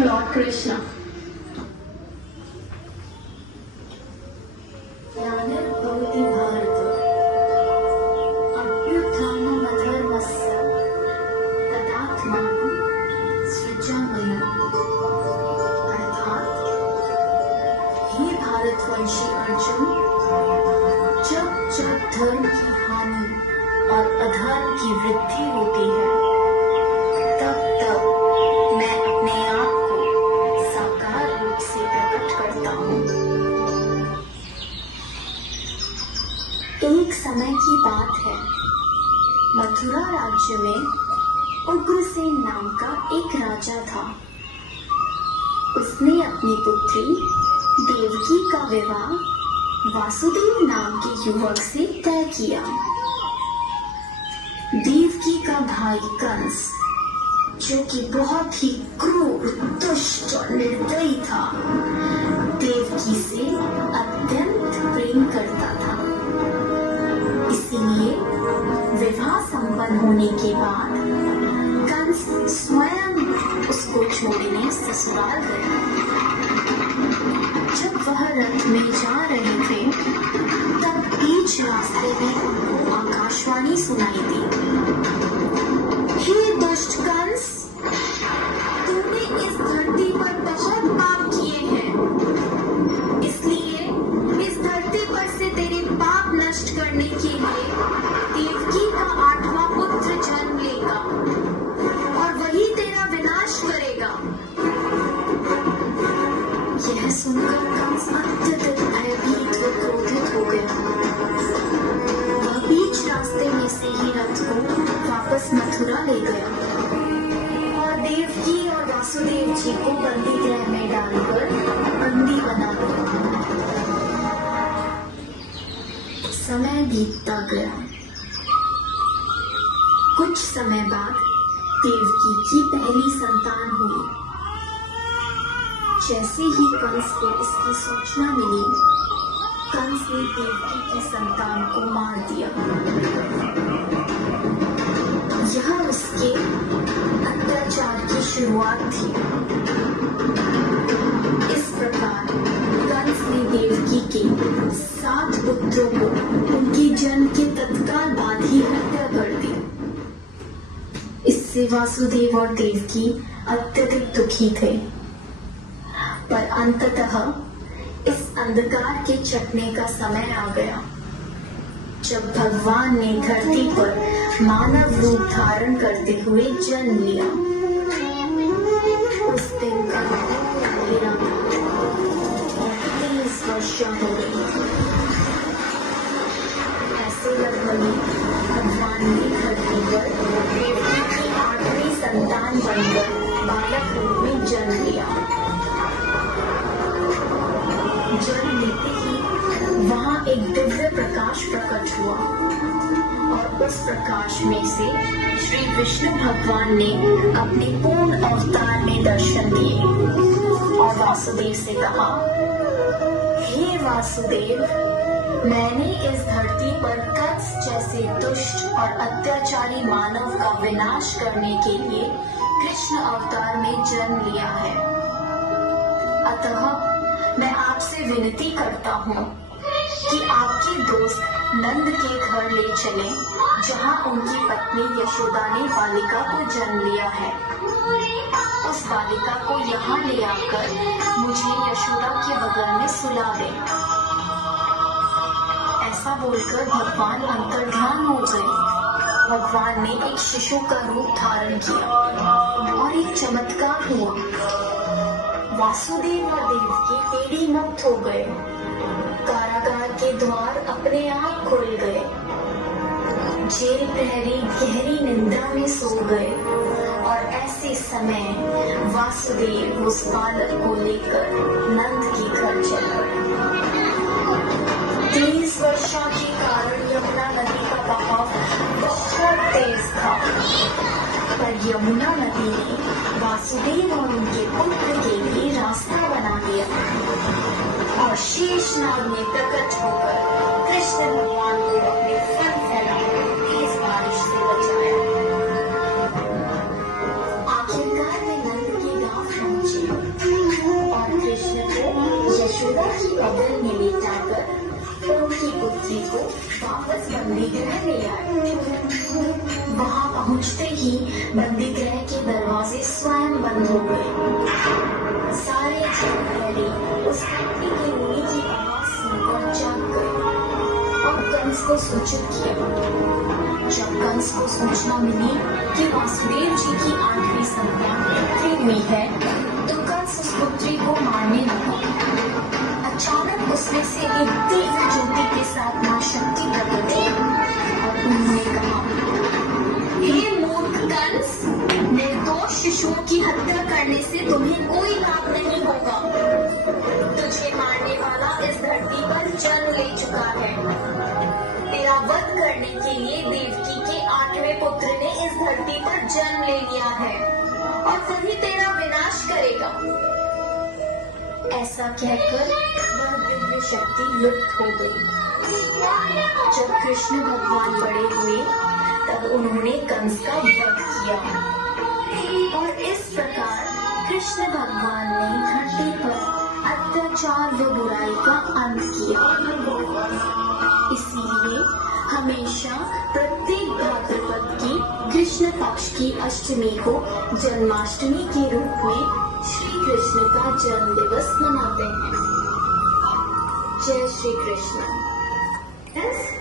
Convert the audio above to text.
of Lord Krishna. ग्लानिर्भवति Bharat अभ्युत्थानमधर्मस्य तदात्मानं सृजाम्यहम्। अर्थात हे भारतवंशी अर्जुन, जब जब धर्म की हानि और अधर्म की वृद्धि होती है, तब तब मैं अपने आप को साकार रूप से प्रकट करता हूँ। एक समय की बात है, मथुरा राज्य में उग्रसेन नाम का एक राजा था। उसने अपनी पुत्री देवकी का विवाह वासुदेव नाम के युवक से तय किया। देवकी का भाई कंस, जो कि बहुत ही क्रूर, दुष्ट और निर्दयी था, देवकी से अत्यंत प्रेम करता था। इसीलिए विवाह संपन्न होने के बाद कंस स्वयं उसको छोड़ने ससुराल गया। जब वह रथ में जा रहे थे, तब बीच रास्ते में उनको आकाशवाणी सुनाई दी। हे दुष्ट कंस, तूने इस धरती पर बहुत पाप किए हैं, इसलिए इस धरती पर से तेरे पाप नष्ट करने के लिए देवकी का 8वां पुत्र जन्म लेगा और वही तेरा विनाश करेगा। यह सुनकर कंस अत्यधिक भयभीत व क्रोधित हो गया। वह बीच रास्ते में से ही रथ को वापस मथुरा ले गया और देवकी और वासुदेव जी को बंदी गृह में डालकर बंदी बना दिया। समय बीतता गया। कुछ समय बाद देवकी की पहली संतान हुई। जैसे ही कंस को इसकी सूचना मिली, कंस ने देवकी की संतान को मार दिया। यह उसके अत्याचार की शुरुआत थी। इस प्रकार कंस ने देवकी के 7 पुत्रों को उनके जन्म के तत्काल बाद ही हत्या कर दी। इससे वासुदेव और देवकी अत्यधिक दुखी थे। पर अंततः इस अंधकार के छटने का समय आ गया, जब भगवान ने धरती पर मानव रूप धारण करते हुए जन्म लिया। उस दिन का अंधेरा था और 30 वर्षा हो गई थी। ऐसे लगभग भगवान ने धरती पर देवकी की 8वीं संतान बनकर बालक रूप में जन्म लिया। जन्म लेते ही वहां एक दिव्य प्रकाश प्रकट हुआ और उस प्रकाश में से श्री विष्णु भगवान ने अपने पूर्ण अवतार में दर्शन दिए और वासुदेव से कहा, हे वासुदेव, मैंने इस धरती पर कंस जैसे दुष्ट और अत्याचारी मानव का विनाश करने के लिए कृष्ण अवतार में जन्म लिया है। अतः मैं आपसे विनती करता हूँ कि आपके दोस्त नंद के घर ले चलें, जहाँ उनकी पत्नी यशोदा ने बालिका को जन्म लिया है। उस बालिका को यहाँ ले आकर मुझे यशोदा के बगल में सुला दें। ऐसा बोलकर भगवान अंतर्ध्यान हो गए। भगवान ने एक शिशु का रूप धारण किया और एक चमत्कार हुआ। वासुदेव और देवकी टेढ़ी मुक्त हो गए। कारागार के द्वार अपने आप खुल गए। जेल प्रहरी गहरी निंद्रा में सो गए और ऐसे समय वासुदेव उस बालक को लेकर नंद के घर चल गए। 30 वर्षा के कारण यमुना नदी का बहाव बहुत तेज था, पर यमुना नदी ने वासुदेव और उनके पुत्र के लिए रास्ता बना दिया और शेषनाग ने प्रकट होकर कृष्ण भगवान को अपने फन फैलाकर तेज बारिश से बचाया। आखिरकार वे नंद के गांव पहुंचे। बंद हो गए। सारे जीव पहले उस व्यक्ति के रोने की आवाज सुनकर जाग गए और कंस को सूचित किया। जब कंस को सूचना मिली कि वासुदेव जी की 8वीं संतान पुत्री हुई है, तो कंस उस पुत्री को मारने लगा। अचानक उसमें से एक तीव्र ज्योति के साथ मां शक्ति प्रकट हुई और उन्होंने कहा, हे मूर्ख कंस, निर्दोष शिशुओं की हत्या करने से तुम्हें कोई लाभ नहीं होगा। तुझे मारने वाला इस धरती पर जन्म ले चुका है। तेरा वध करने के लिए देवकी के 8वें पुत्र ने इस धरती पर जन्म ले लिया है और वही तेरा विनाश करेगा। ऐसा कहकर वह दिव्य शक्ति लुप्त हो गई। जब कृष्ण भगवान बड़े हुए तब उन्होंने कंस का वध किया और इस प्रकार कृष्ण भगवान ने धरती पर अत्याचार व बुराई का अंत किया। इसीलिए हमेशा प्रत्येक भाद्रपद की कृष्ण पक्ष की अष्टमी को जन्माष्टमी के रूप में श्री कृष्ण का जन्म दिवस मनाते हैं। जय श्री कृष्ण।